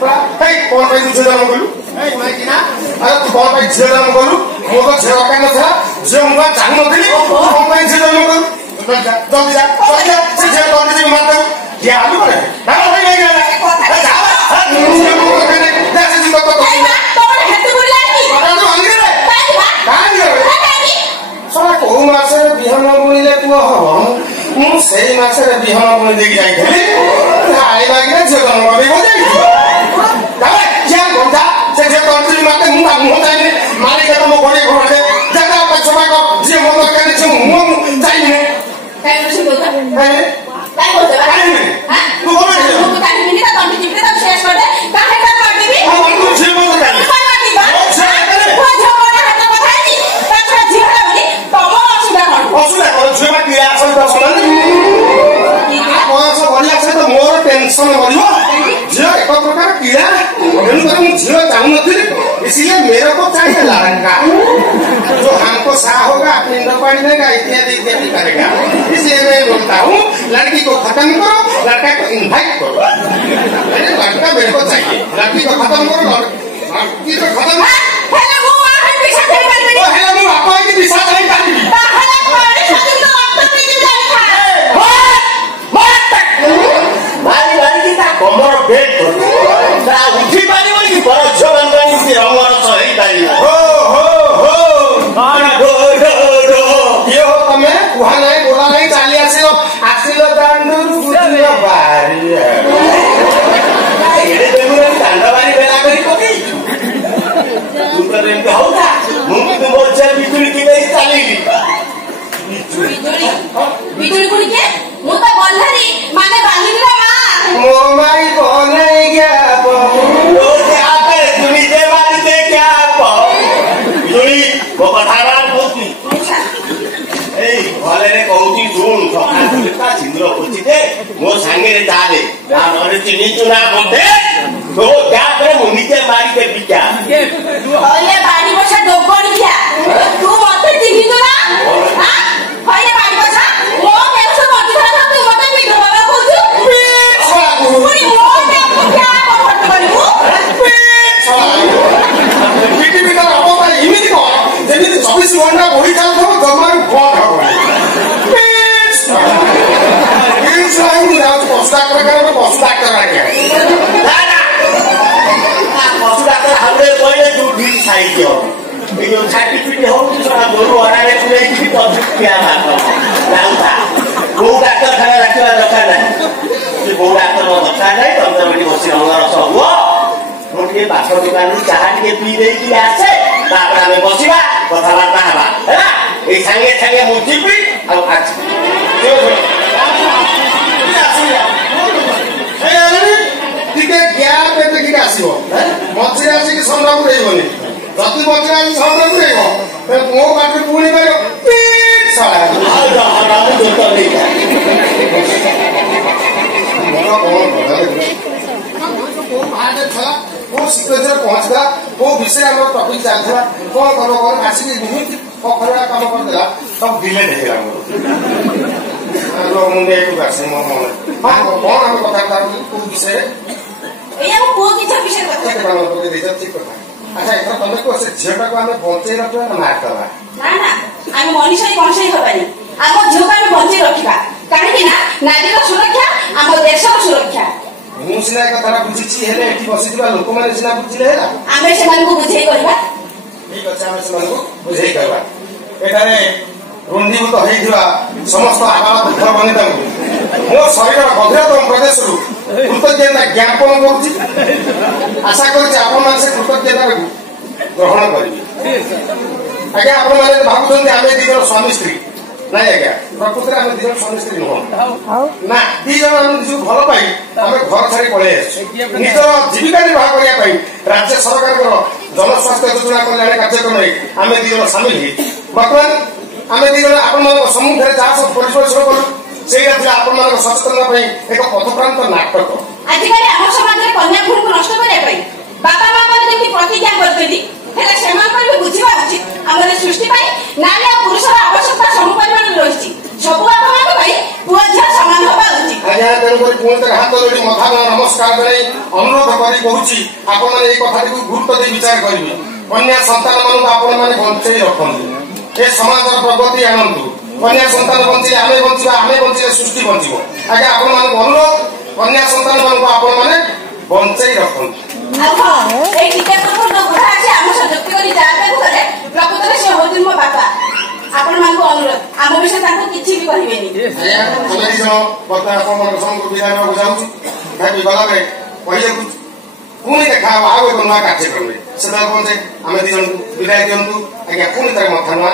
कौन पे झील जन्म कलु अरे तू कौन पे झील जन्म कलु मो तो झील का नथला झील मुगा जान नथली कौन पे झील जन्म कलु जल्दी जा से झील जल्दी से मार दे क्या आलू करे ना भाई नहीं गया जा झील मुगा करे जैसे जी तो तोरे हेतु बोला की बड़ा तो अंगे रे काई रे साला को मासे बिहन बुनिले तू हो मु सेई मासे बिहन बुनि देकी जाई आई लागिले झील जन्म करे हो जाई क्या बोलता से जे तोरती माते मु जाई मारी के तुम घोड़े घोड़े जगह पे छमा को जे मन करे जे मु जाई ने काय बोलछ बोलता काय बोलता हां तू बोल रे तू काई मिनी का तंटी जिपे तब शेष कर दे काहे का मार देबी हां मन को जे बोल का वो झोड़ा हाथ पठाई ताछा झीला बनी तम असुला कर झेमा किया असल तो समान कोस बोलिया से तो मोर टेंशन बढियो झियो एक प्रकार कीड़ा एनु कर मु झियो चाहू नथि इसलिए मेरे को चाहिए लड़का जो हमको सा होगा अपनी इंद्र पानी देगा इत्यादि इत्यादि करेगा इसलिए मैं बोलता हूँ लड़की को खत्म करो लड़का को इन्वाइट करो लड़का मेरे को चाहिए लड़की को खत्म करो लड़की को खत्म हेलो वो आके पीछे खेल कर ओ हेलो वो आपको की दिशा नहीं कर दी हेलो मारे शादी तो आपको नहीं जाएगा भाई भाई की ता कमर बेट ता उठी पानी बोली पर जवान पानी से रंगर सही दाई हो आना गो यो तमे कुहा नहीं बोला नहीं चाली आसिलो दांडुर गुदिया बारी एडे देमुरे दांडवारी बेला करी कोकी तू करे के होता मु के बोल चल बिजुली की नहीं चालीली बिजुली कुड़ी के मु तो बल्हारी माने बांधिला मां मो माई बोले क्या ओ क्या करे तुमी जे मारी दे क्या बिजुली वो पठारान होती ए भले रे कहूती सुन सका छिंद्र होती दे मो संगे रे ताले आरे चिनी चुना बोते तो क्या करे मु नीचे मारी दे बिका ओले बाड़ी बसा डोगड़ी क्या तू मते दिखी तो ना हां होले बाड़ी बसा मो मेरे से मत था तू मते बिगड़ बाबा को पूरी मो ने क्या बात करू पीटी बिना आपो भाई इमिति को जेमिति 24 घंटा बही चालतो गमार भोट हो इस लाइन ना पोस्टा कर पोस्टा करा के दादा पोस्टा कर हमरे कोई दूधी खाई दियो ये जो छाती पीटी हो तो दोनों वाले पूरे की पब्लिक क्या बात लाउता वो डॉक्टर खाना रखवा दरकार नहीं ये वो डॉक्टर वो दरकार नहीं तो हम तो बसी रंगर सब हुआ मोटे बासो दुकान चाहा के पी दे की आसे तापर हमें बसिबा कथा बात हबा हैला ए संगे संगे मुठी पी आ आज क्यों ए अरे टिके ग्यार पे की आसीबो मझिरे आसी की संभव रहबोनी जति मझिरे आसी संभव रहबो ते मो बाटे पुणी करियो पीट साला आ राम दोता नहीं मोरा को भागे था वो सिचुएशन पहुंचला वो विषय हमर टॉपिक चलथला कोन करो कोन आसी नहीं पखरा काम कर देला सब डिले देला रो मुंडे को गासे मन हां कोन हम कथा कर को विषय एया को किछ विषय कथा कर को दे ठीक कथा अच्छा एथरा तमे को से झेटा को हमें बंचे रखबा ना मार करबा ना ना हम मनीषा कोन से होबानी हम झोका में बंचे रखिबा काहे कि ना नारी सुरक्षा हम देश सुरक्षा मु सिना कथा बुझिछि हेले एठी बसिदिबा लोक माने सिना बुझिले हेला आमे से मन को बुझेई करबा ठीक अछि आमे से मन को बुझेई करबा एठारे रुंधीभूत होइथिबा समस्त आबाद दुख बने तांगु मो शरीर गभीरतम प्रदेश रु कृतज्ञता ज्ञापन करूछि आशा करूछि आपण माने से कृतज्ञता ग्रहण करिबे आगे आपण माने भाबुछन्ते आमे दिजन स्वामी स्त्री नहीं आज्ञा प्रकृति आम दिजन स्वामी स्त्री नुह ना दिजन आम निज भल पाई आम घर छाड़ी पलि निजर जीविका निर्वाह करने राज्य सरकार जनस्वास्थ्य योजना कल्याण कार्यक्रम आम दिजन सामिल बर्तमान आम दिजन आपण सम्मुखें जहाँ सब परिवेशन कलु से आपण सचेतन एक पथप्रांत नाटक आजिकल आम समाज में कन्या भ्रूण को नष्ट करने बापा माँ मैंने प्रतिज्ञा करते बुझा उचित आम सृष्टि नारी और पुरुष आवश्यकता समपरिमाण रही सब बापा पुआ झील सामान हवा उचित तेणुक पुणी हाथ जोड़ी मथा नमस्कार अनुरोध कर କହୁଛି ଆପଣମାନେ ଏଇ କଥାଟିକୁ ଗୁରୁତ୍ୱ ଦେଇ ବିଚାର କରିବେ। କନ୍ୟା ସନ୍ତାନ ମାନଙ୍କୁ ଆପଣମାନେ ବଞ୍ଚେଇ ରଖନ୍ତୁ, ଏ ସମାଜର ପ୍ରଗତି ଆଣନ୍ତୁ। କନ୍ୟା ସନ୍ତାନ ବଞ୍ଚିଲେ ଆମେ ବଞ୍ଚିବା, ଆମେ ବଞ୍ଚିଲେ ସୃଷ୍ଟି ବଞ୍ଚିବ। ଆଜ୍ଞା ଆପଣମାନଙ୍କୁ ଅନୁରୋଧ, କନ୍ୟା ସନ୍ତାନ ମାନଙ୍କୁ ଆପଣମାନେ ବଞ୍ଚେଇ ରଖନ୍ତୁ। ଏଇ ଟିକା ବୁଢା ଅଛି ଆମ ସହ ଯୁକ୍ତି କରି ଯାହାକୁ କଲେ ପ୍ରକୃତରେ ସେ ହଉଛି ମୋ ବାପା। ଆପଣମାନଙ୍କୁ ଅନୁରୋଧ, ଆମ ବିଷୟରେ ତାଙ୍କୁ କିଛି ବି କହିବେନି। ଆଜ୍ଞା ଆମେ ଦି ଜଣ ବର୍ତ୍ତମାନ ଆପଣମାନଙ୍କ ସମୟକୁ ବିଦାୟ ନେବାକୁ ଯାଉଛି। ଗଲାବେଳେ କହିବାକୁ ପୁଣି ଦେଖା ହବ ଆଉ ଏକ ନୂଆ କାର୍ଯ୍ୟକ୍ରମରେ। ସେତେବେଳେ ପହଞ୍ଚେ ଆମେ ଦି ଜଣଙ୍କୁ ବିଦାୟ ଦିଅନ୍ତୁ। ଆଜ୍ଞା ପୁଣି ଥରେ ମଥା ନୂଆ